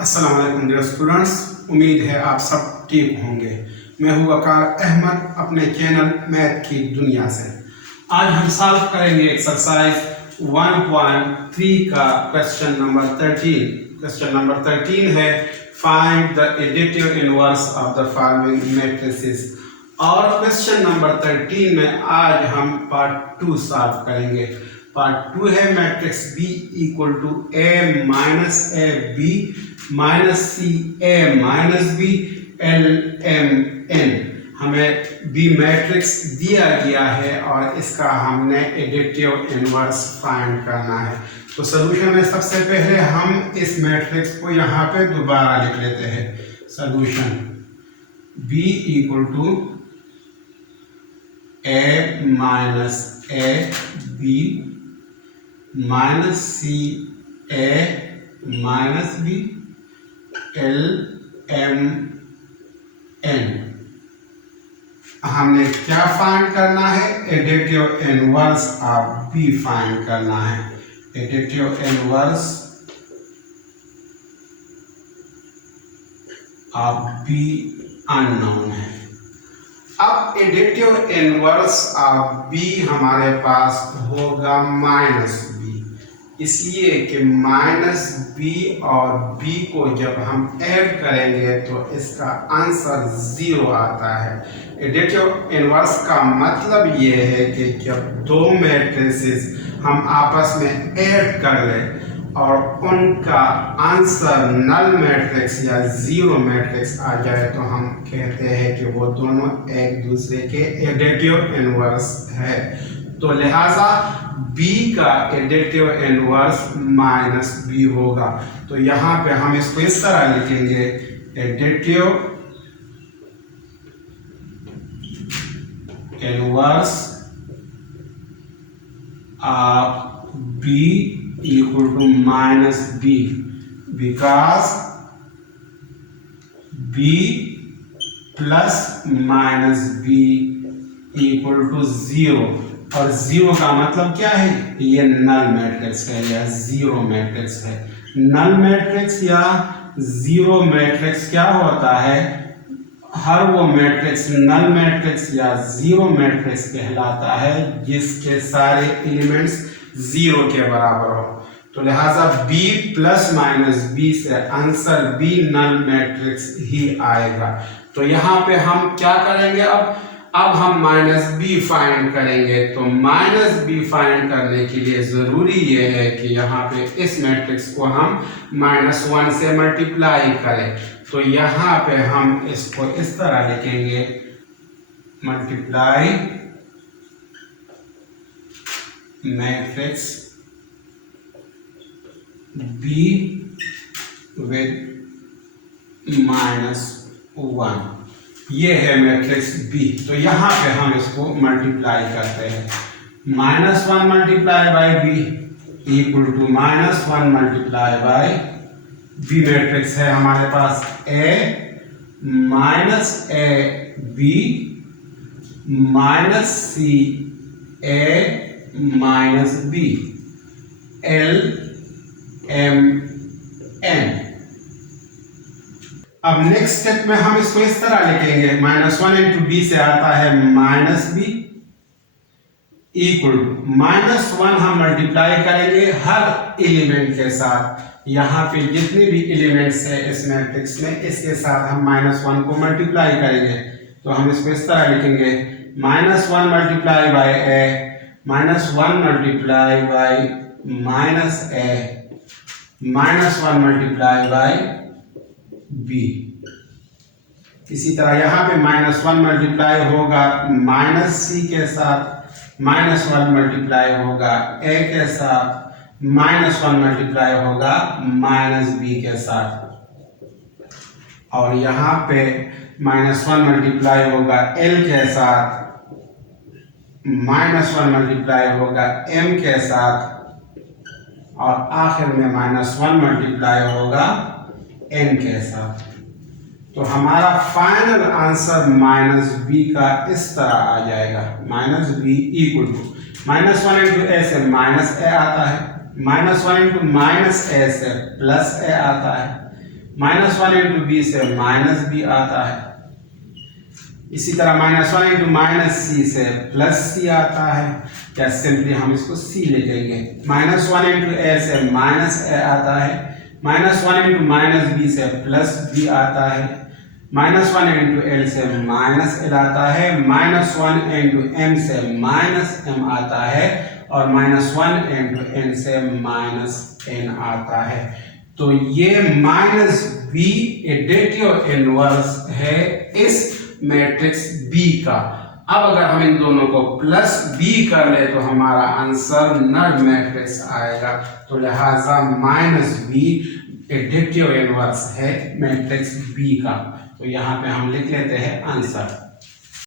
अस्सलाम वालेकुम dear students, उम्मीद है आप सब ठीक होंगे। मैं हूँ वकार अहमद अपने चैनल मैथ की दुनिया से। आज हम सॉल्व करेंगे एक्सरसाइज 1.3 का क्वेश्चन नंबर 13। क्वेश्चन नंबर 13 है find the additive inverse of the following matrices. और क्वेश्चन नंबर 13 में आज हम पार्ट 2 सॉल्व करेंगे। पार्ट 2 है matrix B equal to A minus A B minus C A minus B L M N. हमें B matrix दिया गया है और इसका हमने एडिटिव इनवर्स फाइंड करना है। तो सॉल्यूशन में सबसे पहले हम इस मैट्रिक्स को यहाँ पे दोबारा लिख लेते हैं। Solution B equal to A minus A B minus C A minus B L M N. हमने क्या फाइंड करना है? Additive inverse of B find करना है। Additive inverse of B unknown है। अब एडिटिव इनवर्स ऑफ बी हमारे पास होगा माइनस बी, इसलिए कि माइनस बी और बी को जब हम ऐड करेंगे तो इसका आंसर 0 आता है। एडिटिव इनवर्स का मतलब ये है कि जब दो मैट्रिसेस हम आपस में ऐड कर लें और उनका आंसर नल मैट्रिक्स या 0 मैट्रिक्स आ जाए तो हम कहते हैं कि वो दोनों एक दूसरे के एडिटिव इनवर्स है। तो लिहाजा B का एडिटिव इनवर्स माइनस बी होगा। तो यहाँ पे हम इसको इस तरह लिखेंगे, additive inverse of B equal to minus b because b plus minus b equal to 0। और 0 का मतलब क्या है? ये नल मैट्रिक्स है या 0 मैट्रिक्स है। नल मैट्रिक्स या 0 मैट्रिक्स क्या होता है? हर वो मैट्रिक्स नल मैट्रिक्स या 0 मैट्रिक्स कहलाता है जिसके सारे एलिमेंट्स 0 के बराबर हो। तो लिहाजा B प्लस माइनस बी से आंसर B नल मैट्रिक्स ही आएगा। तो यहाँ पे हम क्या करेंगे? अब हम माइनस बी फाइंड करेंगे। तो माइनस बी फाइंड करने के लिए जरूरी ये है कि यहाँ पे इस मैट्रिक्स को हम -1 से मल्टीप्लाई करें। तो यहाँ पे हम इसको इस तरह लिखेंगे, मल्टीप्लाई मैट्रिक्स B with -1। ये है मैट्रिक्स B। तो यहाँ पे हम इसको मल्टीप्लाई करते हैं। -1 multiply by B equal to -1 multiply by B matrix है हमारे पास A minus A B minus C A minus B L M N. अब नेक्स्ट स्टेप में हम इसको इस तरह लिखेंगे, -1 इंटू बी से आता है माइनस बी इक्वल टू -1 हम मल्टीप्लाई करेंगे हर एलिमेंट के साथ। यहाँ पे जितने भी एलिमेंट्स है इस मैट्रिक्स में इसके साथ हम -1 को मल्टीप्लाई करेंगे। तो हम इसको इस तरह लिखेंगे, -1 multiply by A -1 multiply by minus A -1 multiply by B. इसी तरह यहाँ पे -1 मल्टीप्लाई होगा माइनस सी के साथ, -1 मल्टीप्लाई होगा ए के साथ, -1 मल्टीप्लाई होगा माइनस बी के साथ। और यहाँ पे -1 मल्टीप्लाई होगा एल के साथ, -1 मल्टीप्लाई होगा एम के साथ और आखिर में -1 मल्टीप्लाई होगा एन के साथ। तो हमारा फाइनल आंसर -b का इस तरह आ जाएगा, -b इक्वल टू -1 इंटू ए से -a आता है, -1 इंटू -a से +a आता है, -1 इंटू बी से -b आता है। इसी तरह -1 इंटू -c से +c आता है, या सिंपली हम इसको c लिखेंगे। -1 इंटू a से -a आता है, -1 इंटू -b से +b आता है, -1 इंटू l से -l आता है, -1 इंटू m से -m आता है, और -1 इंटू n से -n आता है। तो ये -b एडिटिव इनवर्स है इस मैट्रिक्स B का। अब अगर हम इन दोनों को +b कर ले तो हमारा आंसर नल मैट्रिक्स आएगा। तो लिहाजा -b एडिटिव इनवर्स है मैट्रिक्स B का। तो यहाँ पे हम लिख लेते हैं आंसर।